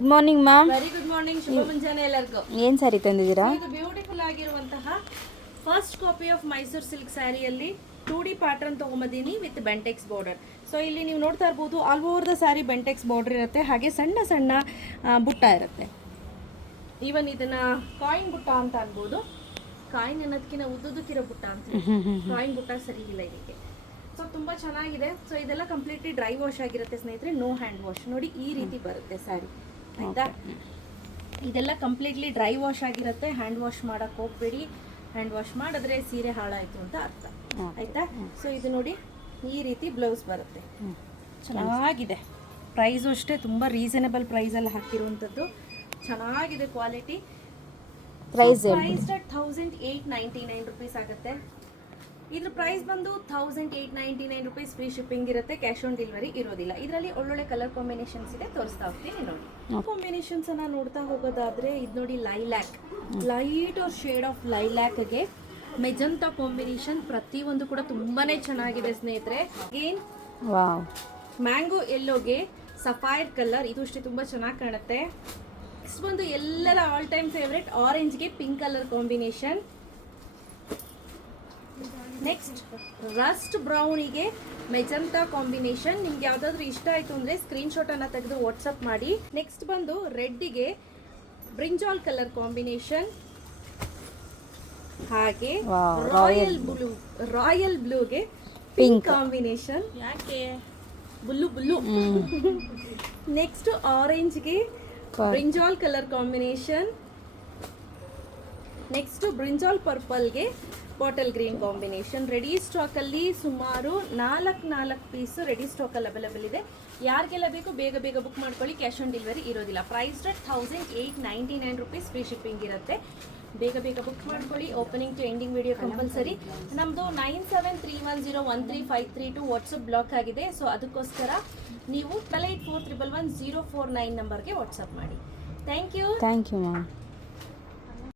Good morning ma'am very good morning ಶುಭ ಮುಂಜಾನೆ ಎಲ್ಲರಿಗೂ. ಏನು ಸ್ಯಾರಿ ತಂದಿದ್ದೀರಾ? ಇದು ಬ್ಯೂಟಿಫುಲ್ ಆಗಿರುವಂತಹ first copy of Mysore silk ಸ್ಯಾರಿಯಲ್ಲಿ two D pattern ತಗೊಂಬಂದಿನಿ ವಿತ್ ಬೆಂಟೆಕ್ಸ್ ಬಾರ್ಡರ್ ಸೊ ಇಲ್ಲಿ ನೀವು ನೋಡ್ತಾ ಇರ್ಬೋದು all over the saree Bentex border ಇರುತ್ತೆ. ಹಾಗೆ ಸಣ್ಣ ಸಣ್ಣ ಬುಟ್ಟ ಇರುತ್ತೆ. ಈವನ್ ಇದನ್ನ ಕಾಯಿನ್ ಬುಟ್ಟ ಅಂತ ಅನ್ಬೋದು. ಕಾಯಿನ್ ಅನ್ನೋದಕ್ಕಿಂತ ಉದ್ದುದಕ್ಕಿರೋ ಬುಟ್ಟ ಅಂತ ಕಾಯಿನ್ ಬುಟ್ಟ ಸರಿ ಇಲ್ಲ ಇದಕ್ಕೆ. ಸೊ ತುಂಬಾ ಚೆನ್ನಾಗಿದೆ. ಸೊ ಇದೆಲ್ಲ ಕಂಪ್ಲೀಟ್ಲಿ ಡ್ರೈ ವಾಶ್ ಆಗಿರುತ್ತೆ ಸ್ನೇಹಿತರೆ. ನೋ ಹ್ಯಾಂಡ್ ವಾಶ್ ನೋಡಿ ಈ ರೀತಿ ಬರುತ್ತೆ ಸ್ಯಾರಿ ಆಯ್ತಾ ಇದೆಲ್ಲ ಕಂಪ್ಲೀಟ್ಲಿ ಡ್ರೈ ವಾಶ್ ಆಗಿರುತ್ತೆ. ಹ್ಯಾಂಡ್ ವಾಶ್ ಮಾಡಕ್ ಹೋಗ್ಬೇಡಿ. ಹ್ಯಾಂಡ್ ವಾಶ್ ಮಾಡಿದ್ರೆ ಸೀರೆ ಹಾಳಾಯಿತು ಅಂತ ಅರ್ಥ. ಆಯ್ತಾ? ಸೊ ಇದು ನೋಡಿ ಈ ರೀತಿ ಬ್ಲೌಸ್ ಬರುತ್ತೆ. ಚೆನ್ನಾಗಿದೆ. ಪ್ರೈಸು ಅಷ್ಟೇ ತುಂಬ ರೀಸನಬಲ್ ಪ್ರೈಸಲ್ಲಿ ಹಾಕಿರುವಂಥದ್ದು. ಚೆನ್ನಾಗಿದೆ quality price price thousand eight ninety nine rupees ಆಗುತ್ತೆ. ಇದ್ರ ಪ್ರೈಸ್ ಬಂದು thousand eight ninety nine rupees free shipping ಇರುತ್ತೆ ಕ್ಯಾಶ್ ಆನ್ ಡೆಲಿವರಿ ಇರೋದಿಲ್ಲ. ಇದರಲ್ಲಿ ಒಳ್ಳೊಳ್ಳೆ ಕಲರ್ ಕಾಂಬಿನೇಷನ್ಸ್ ಇದೆ ತೋರಿಸ್ತಾ ಹೋಗ್ತೀನಿ ನೋಡಿ. ಕಾಂಬಿನೇಷನ್ಸ್ ಅನ್ನ ನೋಡ್ತಾ ಹೋಗೋದಾದ್ರೆ ಇದು ನೋಡಿ lilac light or shade of ಲೈಲ್ಯಾಕ್ಗೆ magenta combination ಪ್ರತಿಯೊಂದು ಕೂಡ ತುಂಬಾನೇ ಚೆನ್ನಾಗಿದೆ ಸ್ನೇಹಿತರೆ. ಏನ್ ವಾವ್ ಮ್ಯಾಂಗೋ ಎಲ್ಲೋಗೆ ಸಫೈರ್ ಕಲರ್ ಇದು ಅಷ್ಟೇ ತುಂಬ ಚೆನ್ನಾಗಿ ಕಾಣುತ್ತೆ. ನೆಕ್ಸ್ಟ್ ಬಂದು ಎಲ್ಲರ all time favourite ಆರೆಂಜ್ಗೆ pink colour combination next rust ಬ್ರೌನಿಗೆ magenta combination ನಿಮ್ಗೆ ಯಾವ್ದಾದ್ರು ಇಷ್ಟ ಆಯ್ತು ಅಂದ್ರೆ ಸ್ಕ್ರೀನ್ಶಾಟ್ ಅನ್ನ ತೆಗೆದು ವಾಟ್ಸಪ್ ಮಾಡಿ. ನೆಕ್ಸ್ಟ್ ಬಂದು ರೆಡ್ಡಿಗೆ ಬ್ರಿಂಜಾಲ್ ಕಲರ್ ಕಾಂಬಿನೇಷನ್ ಹಾಗೆ ರಾಯಲ್ ಬ್ಲೂ ರಾಯಲ್ ಬ್ಲೂಗೆ ಪಿಂಕ್ ಕಾಂಬಿನೇಷನ್ ಯಾಕೆ? ಬುಲ್ಲು ಬುಲ್ಲು. Next ಆರೆಂಜ್ಗೆ brinjal colour combination next brinjal ಪರ್ಪಲ್ಗೆ bottle green combination. Ready ಸ್ಟಾಕಲ್ಲಿ ಸುಮಾರು ನಾಲ್ಕು ನಾಲ್ಕು ಪೀಸ್ ರೆಡಿ ಸ್ಟಾಕಲ್ಲಿ ಅವೈಲೇಬಲ್ ಇದೆ. ಯಾರಿಗೆಲ್ಲ ಬೇಕು ಬೇಗ ಬೇಗ ಬುಕ್ ಮಾಡ್ಕೊಳ್ಳಿ. ಕ್ಯಾಶ್ ಆನ್ ಡೆಲಿವರಿ ಇರೋದಿಲ್ಲ. Price rate thousand eight ninety nine rupees free shipping ಇರುತ್ತೆ. ಬೇಗ ಬೇಗ ಬುಕ್ ಮಾಡ್ಕೊಳ್ಳಿ. Opening to ending video compulsory ನಮ್ಮದು nine seven three one zero one three five three two WhatsApp block ಆಗಿದೆ. So ಅದಕ್ಕೋಸ್ಕರ ನೀವು twelve eight four triple one zero four nine ನಂಬರ್ಗೆ WhatsApp ಮಾಡಿ. Thank you thank you ma'am